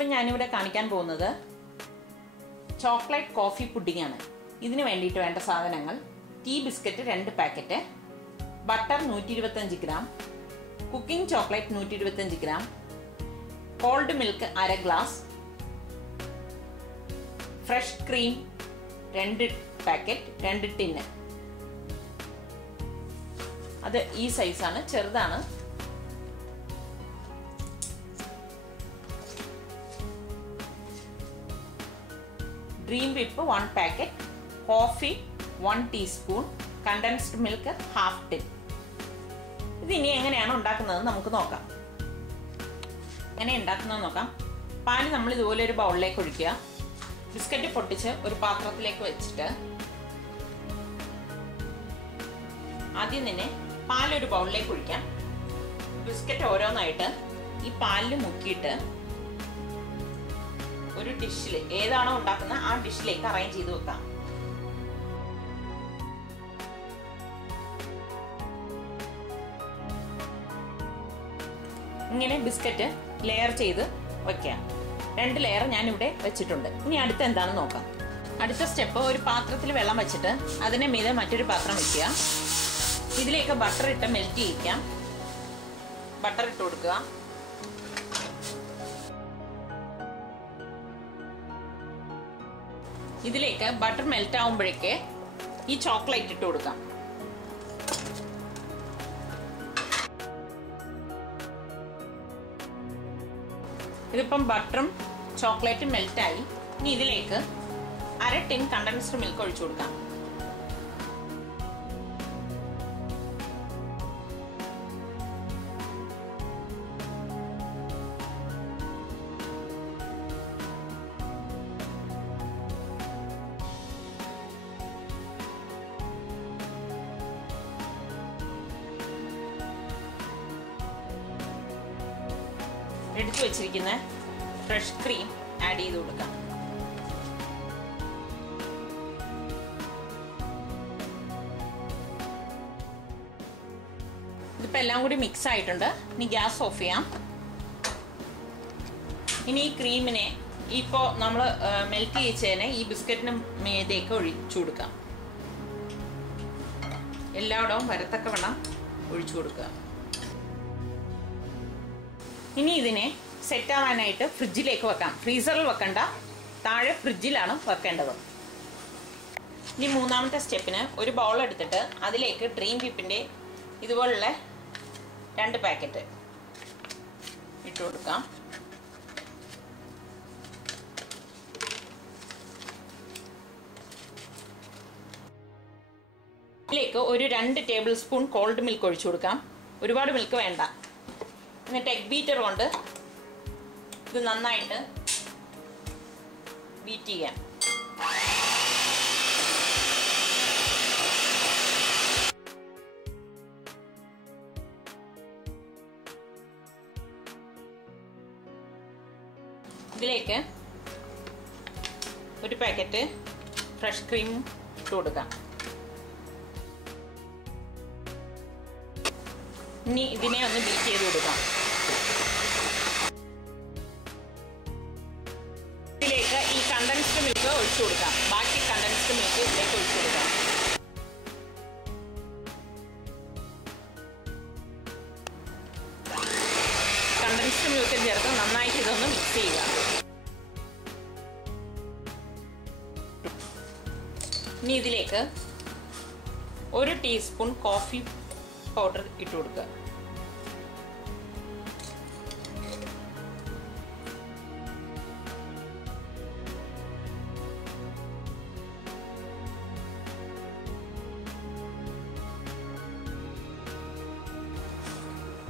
ഇന്നിപ്പോൾ ഞാനിവിടെ കാണിക്കാൻ പോകുന്നത് ചോക്ലേറ്റ് കോഫി പുഡിംഗ് ആണ്. ഇതിന് വേണ്ടിയിട്ട് വേണ്ട സാധനങ്ങൾ: tea biscuit 2 packet, butter 125 gram, cooking chocolate 125 gram, cold milk 1/2 glass, fresh cream 2 packet, 2 tin. അത് ഈ സൈസാണ്, ചെറുതാണ്. Dream whip 1 packet, coffee 1 teaspoon, condensed milk 1/2 tin. ഇത് ഇനി എങ്ങനെയാണ് ഉണ്ടാക്കുന്നത് നമുക്ക് നോക്കാം. എങ്ങനെ ഉണ്ടാക്കുന്നത് നോക്കാം. പാല് നമ്മൾ ഇതുപോലെ ഒരു ബൗളിലേക്ക് ഒഴിക്കുക. ബിസ്ക്കറ്റ് പൊട്ടിച്ച് ഒരു പാത്രത്തിലേക്ക് വെച്ചിട്ട് ആദ്യം തന്നെ പാലൊരു ബൗളിലേക്ക് ഒഴിക്കാം. ബിസ്ക്കറ്റ് ഓരോന്നായിട്ട് ഈ പാലിൽ മുക്കിയിട്ട് ഒരു ഡിഷിൽ, ഏതാണോ ഉണ്ടാക്കുന്നത് ആ ഡിഷിലേക്ക് അറേഞ്ച് ചെയ്ത് വെക്കാം. ഇങ്ങനെ ബിസ്ക്കറ്റ് ലെയർ ചെയ്ത് വെക്കാം. 2 ലെയർ ഞാനിവിടെ വെച്ചിട്ടുണ്ട്. ഇനി അടുത്ത എന്താണെന്ന് നോക്കാം. അടുത്ത സ്റ്റെപ്പ്, ഒരു പാത്രത്തിൽ വെള്ളം വെച്ചിട്ട് അതിന് മീതെ മറ്റൊരു പാത്രം വെക്കുക. ഇതിലേക്ക് ബട്ടർ ഇട്ട് മെൽറ്റ് ചെയ്യിക്കാം. ബട്ടർ ഇട്ട് കൊടുക്കുക. ഇതിലേക്ക് ബട്ടർ മെൽറ്റ് ആവുമ്പോഴേക്ക് ഈ ചോക്ലേറ്റ് ഇട്ട് കൊടുക്കാം. ഇതിപ്പം ബട്ടറും ചോക്ലേറ്റും മെൽറ്റായി. ഇനി ഇതിലേക്ക് 1/2 ടിൻ കണ്ടൻസ്ഡ് മിൽക്ക് ഒഴിച്ചു കൊടുക്കാം. എടുത്തു വെച്ചിരിക്കുന്ന ഫ്രഷ് ക്രീം ആഡ് ചെയ്ത് കൊടുക്കാം. ഇതിപ്പോൾ എല്ലാം കൂടി മിക്സ് ആയിട്ടുണ്ട്. ഇനി ഗ്യാസ് ഓഫ് ചെയ്യാം. ഇനി ഈ ക്രീമിനെ ഇപ്പോൾ നമ്മൾ മെൽറ്റ് ചെയ്യിച്ചതിനെ ഈ ബിസ്ക്കറ്റിന് മീതേക്ക് ഒഴിച്ചു കൊടുക്കാം. എല്ലായിടവും വരത്തക്കവണ്ണം ഒഴിച്ചു കൊടുക്കുക. ഇനി ഇതിനെ സെറ്റ് ആവാനായിട്ട് ഫ്രിഡ്ജിലേക്ക് വെക്കാം. ഫ്രീസറിൽ വെക്കണ്ട, താഴെ ഫ്രിഡ്ജിലാണ് വെക്കേണ്ടത്. ഇനി മൂന്നാമത്തെ സ്റ്റെപ്പിന് ഒരു ബൗൾ എടുത്തിട്ട് അതിലേക്ക് ഡ്രീം വിപ്പിൻ്റെ ഇതുപോലുള്ള 2 പാക്കറ്റ് ഇട്ട് കൊടുക്കാം. ഇതിലേക്ക് ഒരു 2 ടേബിൾ സ്പൂൺ കോൾഡ് മിൽക്ക് ഒഴിച്ചു കൊടുക്കാം. ഒരുപാട് മിൽക്ക് വേണ്ട. എന്നിട്ട് എഗ് ബീറ്റർ കൊണ്ട് ഇത് നന്നായിട്ട് ബീറ്റ് ചെയ്യാം. ഇതിലേക്ക് ഒരു പാക്കറ്റ് ഫ്രഷ് ക്രീം ഇട്ട് കൊടുക്കാം. ഇനി ഇതിനെ ഒന്ന് ബീറ്റ് ചെയ്ത് കൊടുക്കാം. ഇതിലേക്ക് ഈ കണ്ടൻസ്ഡ് മിൽക്ക് ഒഴിച്ചു കൊടുക്കാം. ബാക്കി കണ്ടൻസ്ഡ് മിൽക്ക് ഇതിലേക്ക് ഒഴിച്ചു കൊടുക്കാം. കണ്ടൻസ്ഡ് മിൽക്ക് ചേർത്ത് നന്നായിട്ട് ഇതൊന്ന് മിക്സ് ചെയ്യുക. ഇനി ഇതിലേക്ക് 1 ടീസ്പൂൺ കോഫി പൗഡർ ഇട്ട് കൊടുക്കുക.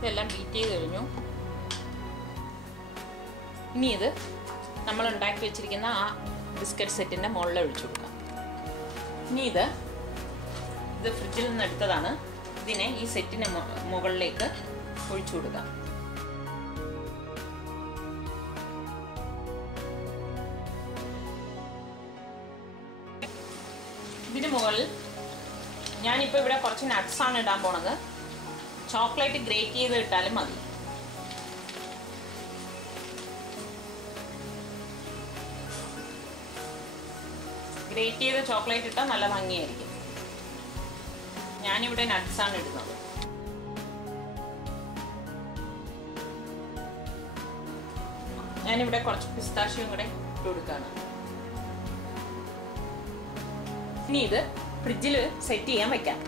ഇതെല്ലാം ബീറ്റ് ചെയ്ത് കഴിഞ്ഞു. ഇനി ഇത് നമ്മൾ ഉണ്ടാക്കി വെച്ചിരിക്കുന്ന ആ ബിസ്ക്കറ്റ് സെറ്റിൻ്റെ മുകളിൽ ഒഴിച്ചു കൊടുക്കാം. ഇനി ഇത് ഫ്രിഡ്ജിൽ നിന്ന് എടുത്തതാണ്. ഇതിനെ ഈ സെറ്റിന് മുകളിലേക്ക് ഒഴിച്ചു കൊടുക്കാം. ഇതിന് മുകളിൽ ഞാനിപ്പോൾ ഇവിടെ കുറച്ച് നട്ട്സാണ് ഇടാൻ പോണത്. ചോക്ലേറ്റ് ഗ്രേറ്റ് ചെയ്ത് ഇട്ടാലും മതി. ഗ്രേറ്റ് ചെയ്ത ചോക്ലേറ്റ് ഇട്ടാൽ നല്ല ഭംഗിയായിരിക്കും. ഞാനിവിടെ നട്ട്സാണ് ഇടുന്നത്. ഞാനിവിടെ കുറച്ച് പിസ്താഷ്യം കൂടെ ഇട്ട് കൊടുക്കുകയാണ്. ഇനി ഇത് ഫ്രിഡ്ജിൽ സെറ്റ് ചെയ്യാൻ വെക്കാം.